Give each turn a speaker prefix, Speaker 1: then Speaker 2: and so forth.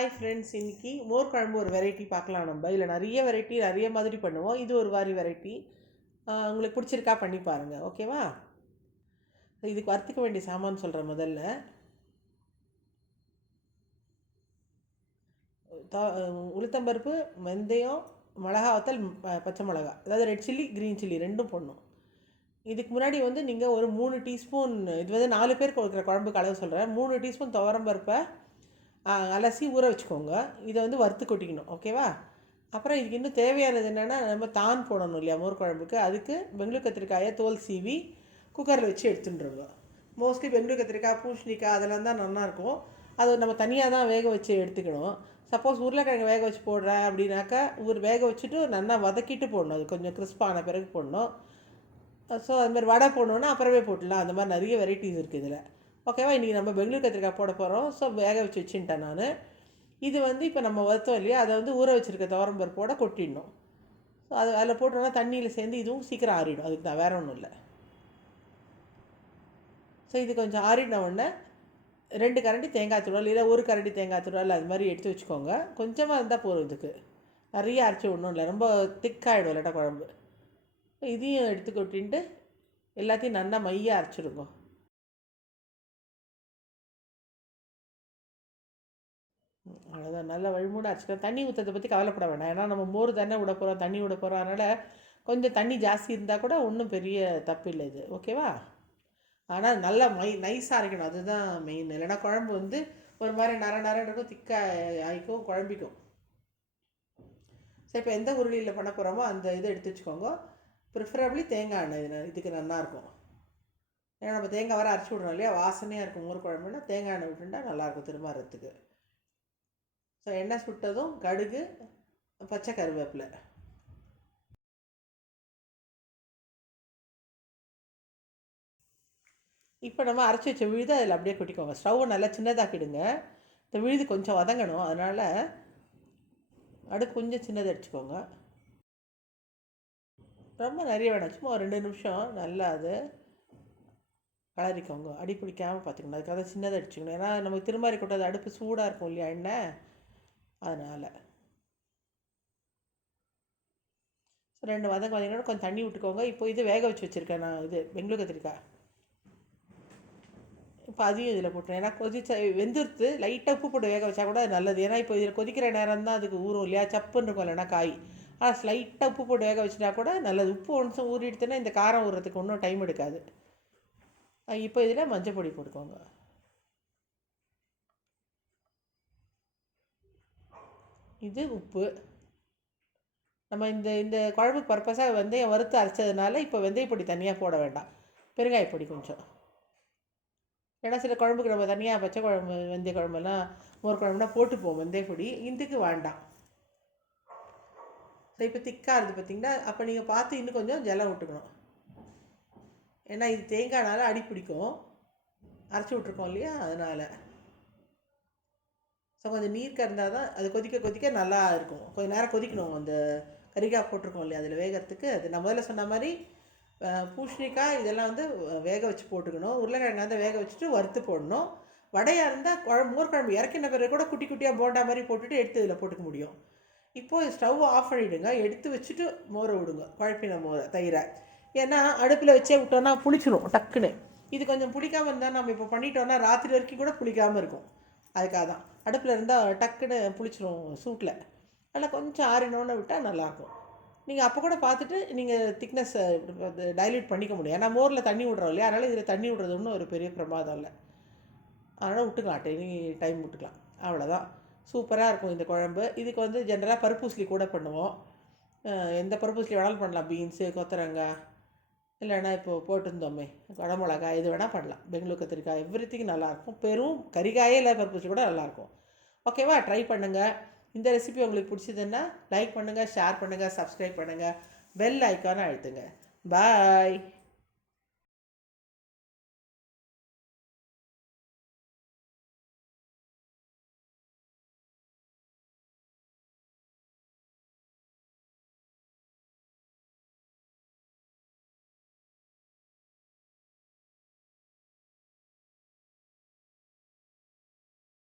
Speaker 1: Hi friends இன்னைக்கு மோர் குழம்பு ஒரு வெரைட்டி பார்க்கலாம் நம்ம. இதில் நிறைய வெரைட்டி நிறைய மாதிரி பண்ணுவோம். இது ஒரு மாதிரி வெரைட்டி உங்களுக்கு பிடிச்சிருக்கா பண்ணி பாருங்கள் ஓகேவா இதுக்கு வறுத்துக்க வேண்டிய சாமான் சொல்கிறேன் முதல்ல. த- உளுத்தம்பருப்பு வெந்தயம் மிளகா வத்தல் ப- பச்சை மிளகா. அதாவது ரெட் சில்லி க்ரீன் சில்லி ரெண்டும் போடணும். இதுக்கு முன்னாடி வந்து நீங்கள் ஒரு மூணு டீஸ்பூன் இது வந்து நாலு பேர் கொடுக்குற குழம்புக்கு அளவு சொல்கிறேன் மூணு டீஸ்பூன் துவரம்பருப்பை அலசி ஊற வச்சுக்கோங்க. இதை வந்து வறுத்து கொட்டிக்கணும். ஓகேவா அப்புறம் இதுக்கு இன்னும் தேவையானது என்னென்னா நம்ம தான் போடணும் இல்லையா மோர் குழம்புக்கு? அதுக்கு பெங்களூர் கத்திரிக்காயை தோல் சீவி குக்கரில் வச்சு எடுத்துட்டுருங்க. மோஸ்ட்லி பெங்களூர் கத்திரிக்காய் பூசணிக்காய் அதெல்லாம் தான் நல்லாயிருக்கும். அது நம்ம தனியாக தான் வேக வச்சு எடுத்துக்கணும். சப்போஸ் உருளைக்கிழங்கு வேக வச்சு போடுறேன் அப்படின்னாக்கா ஊர் வேக வச்சுட்டு நல்லா வதக்கிட்டு போடணும். அது கொஞ்சம் கிறிஸ்பான பிறகு போடணும். ஸோ அதுமாதிரி வடை போடணுன்னா அப்புறமே போட்டுடலாம். அந்த மாதிரி நிறைய வெரைட்டிஸ் இருக்குது இதில். ஓகேவா இன்றைக்கி நம்ம பெங்களூர் கத்திரிக்காய் போட போகிறோம் ஸோ வேக வச்சு வச்சுட்டேன் நான். இது வந்து இப்போ நம்ம வறுத்தோம் இல்லையா? அதை வந்து ஊற வச்சுருக்க துவரம்பருப்போட கொட்டிடணும். ஸோ அது அதில் போட்டோன்னா தண்ணியில் சேர்ந்து இதுவும் சீக்கிரம் ஆறிடும். அதுக்கு தான் வேறு ஒன்றும் இல்லை. ஸோ இது கொஞ்சம் ஆறின உடனே ரெண்டு கரண்டி தேங்காய் துருவல் இல்லை ஒரு கரண்டி தேங்காய் துருவல் அது மாதிரி எடுத்து வச்சுக்கோங்க. கொஞ்சமாக இருந்தால் போதும் இதுக்கு. நிறைய அரைச்சி விடணும் இல்லை. ரொம்ப திக்காகிடும் இல்லாட்டா குழம்பு. இதையும் எடுத்து கொட்டின்ட்டு எல்லாத்தையும் நல்லா மையாக அரைச்சிடுங்க. அவ்வளோதான் நல்லா வழிமூட அரைச்சிக்கலாம் தண்ணி ஊற்றத்தை பற்றி கவலைப்பட வேண்டாம் ஏன்னா நம்ம மோர் தானே விட போகிறோம் தண்ணி விட போகிறோம் அதனால் கொஞ்சம் தண்ணி ஜாஸ்தி இருந்தால் கூட ஒன்றும் பெரிய தப்பு இல்லை இது. ஓகேவா ஆனால் நல்லா மை நைஸாக அரைக்கணும். அதுதான் மெயின் இல்லைன்னா குழம்பு வந்து ஒரு மாதிரி நர நரன்னு இருக்கும் திக்காக ஆகிக்கும் குழம்பிக்கும். சரி இப்போ எந்த உருளியில் பண்ண போகிறோமோ அந்த இதை எடுத்து வச்சுக்கோங்க. ப்ரிஃபரபிளி தேங்காய் எண்ணெய். இது இதுக்கு நல்லாயிருக்கும் ஏன்னா நம்ம தேங்காய் வர அரைச்சி விட்றோம் இல்லையா? வாசனையாக இருக்கும் ஊர் குழம்புனா தேங்காய் எண்ணெய் விட்டுட்டா நல்லாயிருக்கும் திரும்ப அரைத்துக்கு ஸோ எண்ணெய் சுட்டதும் கடுகு பச்சை கருவேப்பிலை. இப்போ நம்ம அரைச்சி வச்ச விழுது அதில் அப்படியே கொட்டிக்கோங்க. ஸ்டவ்வை நல்லா சின்னதாக்கிடுங்க. இந்த விழுது கொஞ்சம் வதங்கணும். அதனால் அடுப்பு கொஞ்சம் சின்னதாக அடிச்சுக்கோங்க. ரொம்ப நிறைய வேணாம். சும்மா ஒரு ரெண்டு நிமிஷம் நல்லா அது கலரிக்கோங்க அடி பிடிக்காமல் பார்த்துக்கணும். அதுக்காக சின்னதாக அடிச்சுக்கணும். ஏன்னா நமக்கு திருமாறி அது அடுப்பு சூடாக இருக்கும் இல்லையா எண்ணெய்? அதனால். ஸோ ரெண்டு வதங்க வதங்கினோட கொஞ்சம் தண்ணி விட்டுக்கோங்க. இப்போ இது வேக வச்சு வச்சுருக்கேன் நான் இது பெங்களூர் கத்திரிக்காய். இப்போ அதையும் இதில் போட்டுறேன். ஏன்னா கொதிச்ச வெந்துருத்து லைட்டாக உப்பு போட்டு வேக வச்சா கூட அது நல்லது. ஏன்னா இப்போ இதில் கொதிக்கிற நேரம் தான் அதுக்கு ஊறும் இல்லையா? சப்புன்னு இருக்கும் இல்லைன்னா காய். ஆனால் ஸ்லைட்டாக உப்பு போட்டு வேக வச்சுட்டா கூட நல்லது. உப்பு ஒன்றும் ஊறிடுத்துன்னா இந்த காரம் ஊறுறதுக்கு ஒன்றும் டைம் எடுக்காது. இப்போ இதில் மஞ்சள் பொடி போட்டுக்கோங்க. இது உப்பு. நம்ம இந்த இந்த குழம்பு பர்பஸாக வெந்தயம் வறுத்து அரைச்சதுனால இப்போ வெந்தய பொடி தனியாக போட வேண்டாம். பெருங்காய பொடி கொஞ்சம். ஏன்னா சில குழம்புக்கு நம்ம தனியாக பச்சை குழம்பு வெந்தய குழம்புலாம் மோர் குழம்புனா போட்டுப்போம் வெந்தய பொடி. இதுக்கு வேண்டாம். ஸோ இப்போ திக்காக இருக்குது பார்த்தீங்கன்னா அப்போ நீங்கள் பார்த்து இன்னும் கொஞ்சம் ஜலம் விட்டுக்கணும். ஏன்னா இது தேங்காய்னால அடி பிடிக்கும். அரைச்சி விட்ருக்கோம் இல்லையா? அதனால். ஸோ கொஞ்சம் நீர் கறந்தால் தான் அது கொதிக்க கொதிக்க நல்லா இருக்கும். கொஞ்சம் நேரம் கொதிக்கணும். அந்த கறிக்காய் போட்டிருக்கோம் இல்லையா? அதில் வேகிறதுக்கு. அது நான் முதல்ல சொன்ன மாதிரி பூஷணிக்காய் இதெல்லாம் வந்து வேக வச்சு போட்டுக்கணும். உருளைக்கிழங்கு வந்து வேக வச்சுட்டு வறுத்து போடணும். வடையாக இருந்தால் குழம்பு மோர் குழம்பு இறக்கின பிறகு கூட குட்டி குட்டியாக போண்டா மாதிரி போட்டுட்டு எடுத்து இதில் போட்டுக்க முடியும். இப்போது ஸ்டவ் ஆஃப் பண்ணிவிடுங்க எடுத்து வச்சுட்டு மோரை விடுங்க. குழப்பின மோரை தயிரை. ஏன்னா அடுப்பில் வச்சே விட்டோன்னா புளிச்சிடும் டக்குன்னு. இது கொஞ்சம் புளிக்காமல் இருந்தால் நம்ம இப்போ பண்ணிட்டோன்னா ராத்திரி வரைக்கும் கூட புளிக்காமல் இருக்கும். அதுக்காக தான் அடுப்பில் இருந்தால் டக்குன்னு புளிச்சிரும் சூட்டில். அதில் கொஞ்சம் ஆறினோன்னு விட்டால் நல்லாயிருக்கும் நீங்கள் அப்போ கூட பார்த்துட்டு நீங்கள் திக்னஸ் டைல்யூட் பண்ணிக்க முடியும். ஏன்னா மோரில் தண்ணி விட்றோம் இல்லையா? அதனால் இதில் தண்ணி விடுறது ஒன்றும் ஒரு பெரிய பிரமாதம் இல்லை. அதனால் விட்டுக்கலாம். டெய்லி டைம் விட்டுக்கலாம். அவ்வளோதான் சூப்பராக இருக்கும் இந்த குழம்பு. இதுக்கு வந்து ஜென்ரலாக பருப்பூசலி கூட பண்ணுவோம். எந்த பருப்பூசலி வேணாலும் பண்ணலாம். பீன்ஸு கொத்தரங்காய் இல்லைன்னா இப்போ போட்டிருந்தோமே வடமிளகாய் இது வேணால் பண்ணலாம். பெங்களூர் கத்திரிக்காய் எவ்ரி திங் நல்லாயிருக்கும். பெரும் கறிக்காயே இல்லை பருப்பூசலி கூட நல்லாயிருக்கும். ஓகேவா ட்ரை பண்ணுங்கள் இந்த ரெசிபி உங்களுக்கு பிடிச்சதுன்னா லைக் பண்ணுங்கள் ஷேர் பண்ணுங்கள் சப்ஸ்கிரைப் பண்ணுங்கள் பெல் ஐக்கானை அழுத்துங்க. பாய்